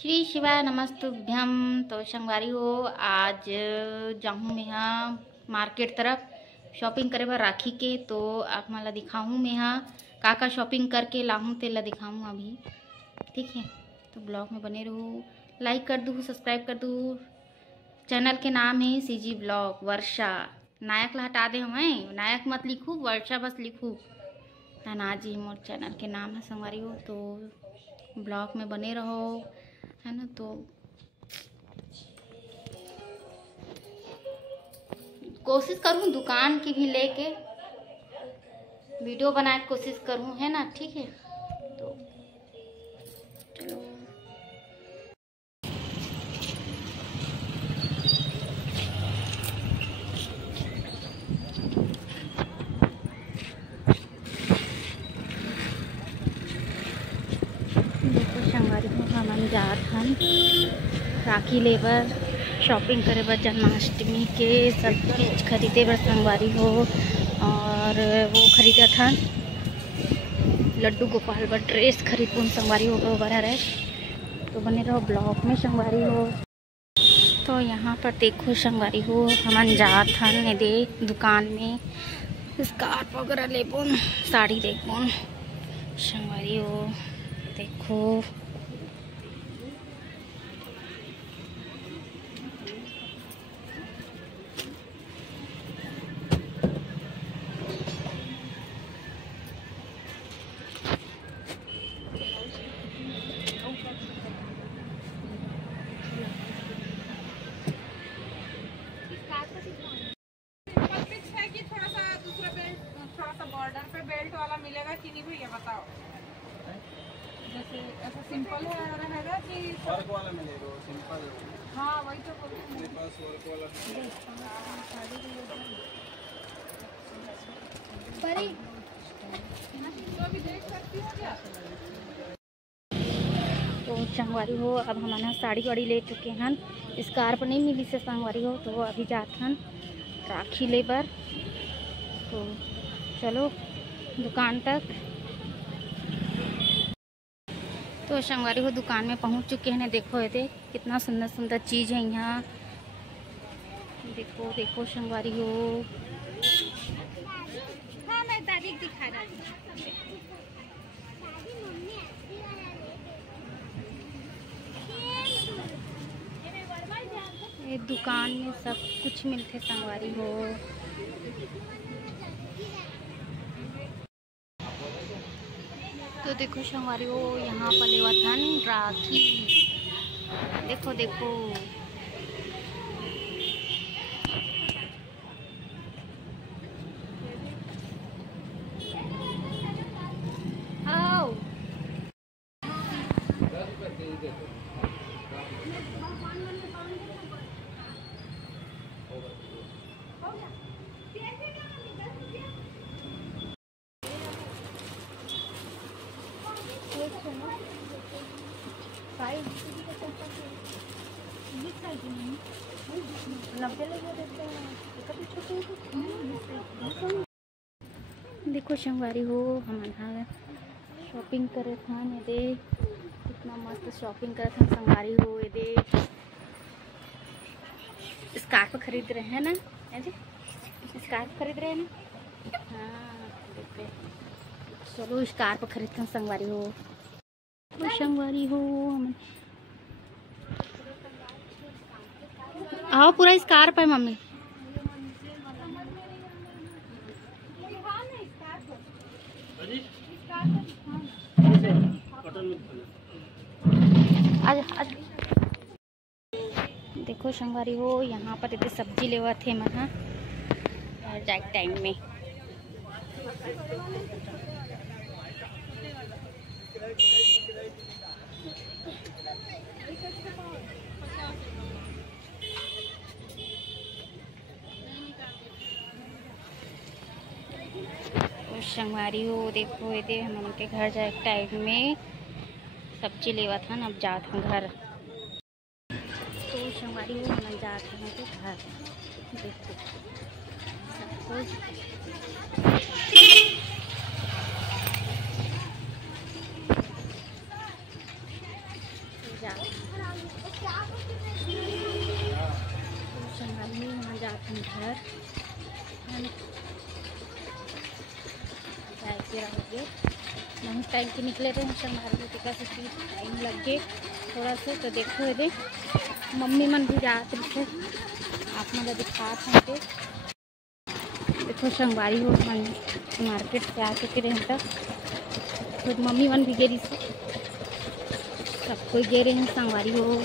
श्री शिवाय नमस्तुभ्यम। तो संगवारी हो, आज जाऊँ मैं यहाँ मार्केट तरफ शॉपिंग करे बर राखी के। तो आप मला दिखाऊँ मैं यहाँ का शॉपिंग करके लाऊँ तेला दिखाऊँ अभी। ठीक है, तो ब्लॉग में बने रहो, लाइक कर दूँ, सब्सक्राइब कर दूँ। चैनल के नाम है सीजी ब्लॉग वर्षा। नायक ला हटा दे, हमें नायक मत लिखू, वर्षा बस लिखू। ना जी, मोर चैनल के नाम है संगवारी हो। तो ब्लॉग में बने रहो, है ना। तो कोशिश करूँ दुकान की भी लेके वीडियो बनाने की कोशिश करूँ, है ना। ठीक है, तो चलो। देखो संगवारी हो, हमन जात हन राखी लेबर शॉपिंग करे बर, जन्माष्टमी के सब चीज़ खरीदे बर संगवारी हो। और वो खरीदत हन लड्डू गोपाल बर ड्रेस खरीदूँ संगवारी हो बर है। तो बने रहो ब्लॉग में संगवारी हो। तो यहाँ पर देखो संगवारी हो, हमन जात हन दे दुकान में स्कार्फ वगैरह लेबोन, साड़ी देखबोन संगवारी हो। देखो बॉर्डर पे बेल्ट वाला मिलेगा कि नहीं भैया, बताओ। जैसे ऐसा सिंपल रहेगा कि वर्क वाला मिलेगा? सिंपल, हाँ वही तो बोल रही हूँ। पास वर्क वाला तो भी देख सकती हो क्या? तो संगवारी हो, अब हमारा साड़ी वाड़ी ले चुके हैं, स्कार्फ नहीं मिली से संगवारी हो। तो अभी जाते हैं राखी लेबर। तो चलो दुकान तक। तो संगवारी हो, दुकान में पहुंच चुके हैं। देखो ये कितना सुंदर सुंदर चीज़ है यहाँ। देखो देखो संगवारी हो, हाँ मैं दादी दिखा रहा हूँ। ये दुकान में सब कुछ मिलते संगवारी हो। तो देखो संगवारी हो, यहाँ पर लेवा थन राखी। देखो देखो आओ। देखो संगवारी हो, हमारा शॉपिंग करे था दे, कितना मस्त शॉपिंग करे था संगवारी हो। ये दे स्कार्फ खरीद रहे हैं ना, ऐसे स्कार्फ खरीद रहे हैं ना। हाँ देखते, चलो स्कार्फ खरीदते हैं संगवारी हो। तो संगवारी हो, हम आओ, पूरा स्कार्फ है मम्मी। आज देखो संगवारी हो, यहाँ पर इतने सब्जी लेवा थे मना जाए टाइम में। संगवारी हो देखो, ये हम उनके घर जाए टाइम में सब्जी लेवा था ना, अब जात हम घर। तो संगवारी हो, हम जात हैं उनके घर। देखो सब कुछ जा जात हूँ घर, चाय पी रहोगे। बहुत टाइम के निकले थे संभाल टिका से टाइम लग गए थोड़ा से। तो देखो ये मम्मी मन भी जात रहे, आप मतलब दिखा थे। देखो संगवारी हो मन मार्केट से आ चुके रहे तक, खुद मम्मी मन भी गे रही, सब कोई गे रहे हैं संगवारी हो।